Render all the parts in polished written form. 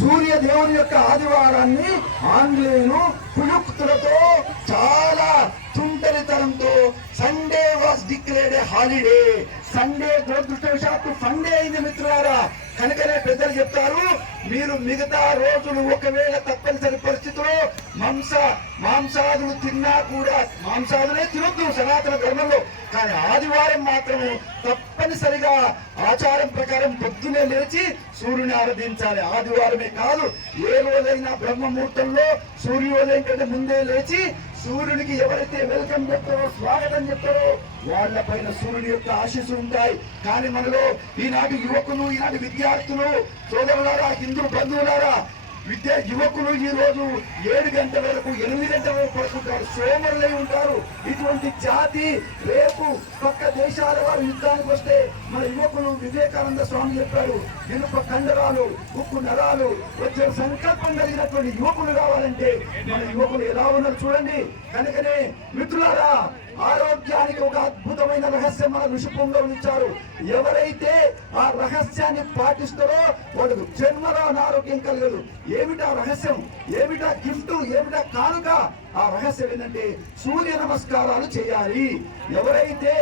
సూర్య దేవుని యొక్క ఆదివారాన్ని ఆంగ్లేయులు కుయుక్తులతో చాలా తుంటరితనంతో Sunday was declared a holiday. Sunday దురదృష్టవశాత్తు సండే అయింది మిత్రులారా. కనుకనే పెద్దలు చెప్తారు, మీరు మిగతా రోజులు ఒకవేళ తప్పనిసరి పరిస్థితిలో మాంసాదులు తిన్నా కూడా మాంసాదులే తినొద్దు సనాతన ధర్మంలో, కానీ ఆదివారం మాత్రం తప్పనిసరిగా ఆచారం ప్రకారం పొద్దునే లేచి సూర్యుని ఆరాధించాలి. ఆదివారమే కాదు, ఏ రోజైనా బ్రహ్మముహూర్తంలో సూర్యోదయం కంటే ముందే లేచి సూర్యునికి ఎవరైతే వెల్కమ్ చెప్తారో స్వాగతం చెప్తారో వాళ్ళ పైన సూర్యుని యొక్క ఆశీస్సులు ఉంటాయి. కానీ మనలో ఈనాటి యువకులు, ఈనాటి విద్యార్థులు, సోదరులారా, హిందూ బంధువులారా, యువకులు ఈ రోజు 7 గంటల వరకు 8 గంటల వరకు పడుకుంటారు, సోమరులై ఉంటారు. ఇటువంటి జాతి రేపు పక్క దేశాల వారు యుద్ధానికి వస్తే మన యువకులు, వివేకానంద స్వామి చెప్పారు, ఇనుప కండరాలు, ఉక్కు నరాలు వచ్చే సంకల్పం కలిగినటువంటి యువకులు కావాలంటే మన యువకులు ఎలా ఉన్నారు చూడండి. కనుకనే మిత్రులారా, ఆరోగ్యానికి ఒక అద్భుతమైన రహస్యం మన ఋషిపుంలో ఇచ్చారు. ఎవరైతే ఆ రహస్యాన్ని పాటిస్తారో వాళ్ళకు జన్మలో అనారోగ్యం కలగదు. ఏమిటా రహస్యం, ఏమిటా గిఫ్ట్, ఏమిటా కానుక? ఆ రహస్యం ఏంటంటే సూర్య నమస్కారాలు చేయాలి. ఎవరైతే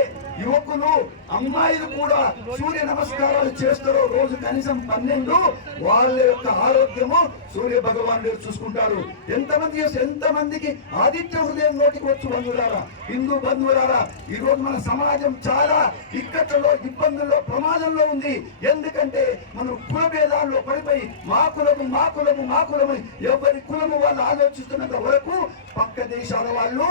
యువకులు, అమ్మాయిలు కూడా సూర్య నమస్కారాలు చేస్తారో రోజు కనీసం 12, వాళ్ళ యొక్క ఆరోగ్యము సూర్య భగవానుడు చూసుకుంటారు. ఎంతమందికి ఆదిత్య హృదయం నోటికి వచ్చు బంధువులారా, హిందూ బంధువులారా. ఈ రోజు మన సమాజం చాలా ఇక్కట్లో, ఇబ్బందుల్లో, ప్రమాదంలో ఉంది. ఎందుకంటే మనం కుల భేదాల్లో పడిపోయి మా కులము ఎవరి కులము వాళ్ళు ఆలోచిస్తున్నంత వరకు పక్క దేశాల వాళ్ళు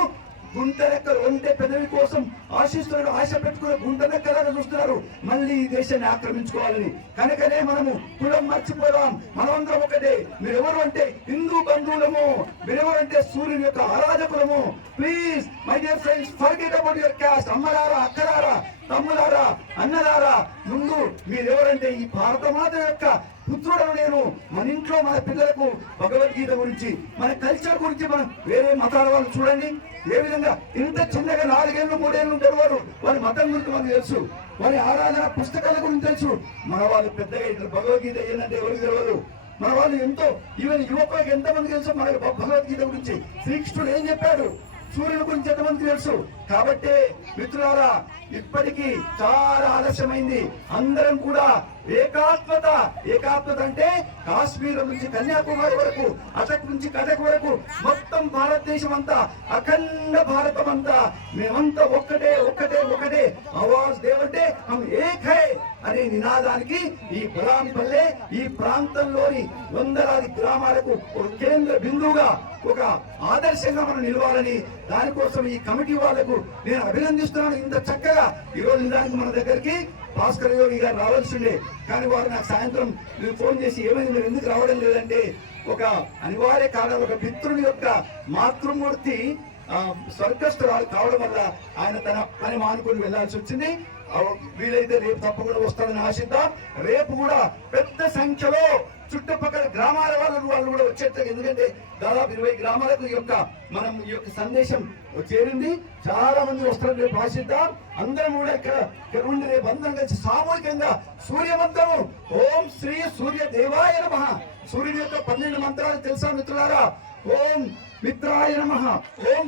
గుంటనెక్కలు ఒంటే పెదవి కోసం ఆశిస్తున్నారు, ఆశ పెట్టుకుని గుంటనెక్కలాగా చూస్తున్నారు మళ్ళీ ఈ దేశాన్ని ఆక్రమించుకోవాలని. కనుకనే మనము కులం మర్చిపోదాం, మనమందరం ఒకటే. మీరెవరు అంటే హిందూ బంధువులము, మీరెవరంటే సూర్యుని యొక్క ఆరాధకులము. Please my dear friends, forget about your caste. అమ్మలారా, అక్కలారా, తమ్ములారా, అన్నలారా, ముందు మీరెవరంటే ఈ భారతమాత యొక్క పుత్రుడను నేను. మన ఇంట్లో మన పిల్లలకు భగవద్గీత గురించి, మన కల్చర్ గురించి, మనం వేరే మతాల వాళ్ళు చూడండి ఏ విధంగా ఇంత చిన్నగా 4 ఏళ్ళు 3 ఏళ్ళు ఉంటారు వారి మతం గురించి మనకు తెలుసు, వారి ఆరాధన పుస్తకాల గురించి తెలుసు. మన వాళ్ళు పెద్దగా ఇట్లా భగవద్గీత ఏంటంటే ఎవరికి తెలియదు. మన వాళ్ళు ఎంతో, ఈవెన్ యువకులకు ఎంతమంది తెలుసు మనకు భగవద్గీత గురించి, శ్రీకృష్ణుడు ఏం చెప్పాడు, సూర్యుని గురించి ఎంతమంది తెలుసు. కాబట్టి మిత్రులారా, ఇప్పటికీ చాలా ఆలస్యమైంది. అందరం కూడా ఏకాత్మత అంటే కాశ్మీర్ నుంచి కన్యాకుమారి వరకు, అటక్ నుంచి కటక్ వరకు, మొత్తం భారతదేశం అంతా, అఖండ భారతం అంతా మేమంతా ఒక్కటే ఆవాజ్ దేవంటే హమ్ ఏక్ హై అనే నినాదానికి ఈ బలాంపల్లె, ఈ ప్రాంతంలోని వందలాది గ్రామాలకు ఒక కేంద్ర బిందువుగా, ఒక ఆదర్శంగా మనం నిలవాలని, దానికోసం ఈ కమిటీ వాళ్లకు నేను అభినందిస్తున్నాను. ఇంత చక్కగా ఈరోజు దానికి మన దగ్గరికి భాస్కర్ యోగి గారు రావాల్సిండే, కానీ వారు నాకు సాయంత్రం ఫోన్ చేసి ఏమైంది మీరు ఎందుకు రావడం లేదంటే, ఒక అనివార్య కారణం, ఒక మిత్రుని యొక్క మాతృమూర్తి స్వర్గస్థురాలు కావడం వల్ల ఆయన తన పని మానుకొని వెళ్లాల్సి వచ్చింది. వీలైతే రేపు తప్పకుండా వస్తారని ఆశిద్దాం. రేపు కూడా పెద్ద సంఖ్యలో చుట్టుపక్కల గ్రామాల వాళ్ళు కూడా వచ్చేట్టు, ఎందుకంటే దాదాపు 20 గ్రామాలకు ఈ యొక్క సందేశం చేరింది. చాలా మంది వస్తారని రేపు ఆశిద్దాం. అందరం కూడా ఇక్కడ ఉండి రేపు అందరం కలిసి సామూహికంగా సూర్యమంత్రము ఓం శ్రీ సూర్య దేవాయ నమః. సూర్యుని యొక్క 12 మంత్రాలు తెలుసా మిత్రులారా? ఓం మిత్రాయ నమః, ఓం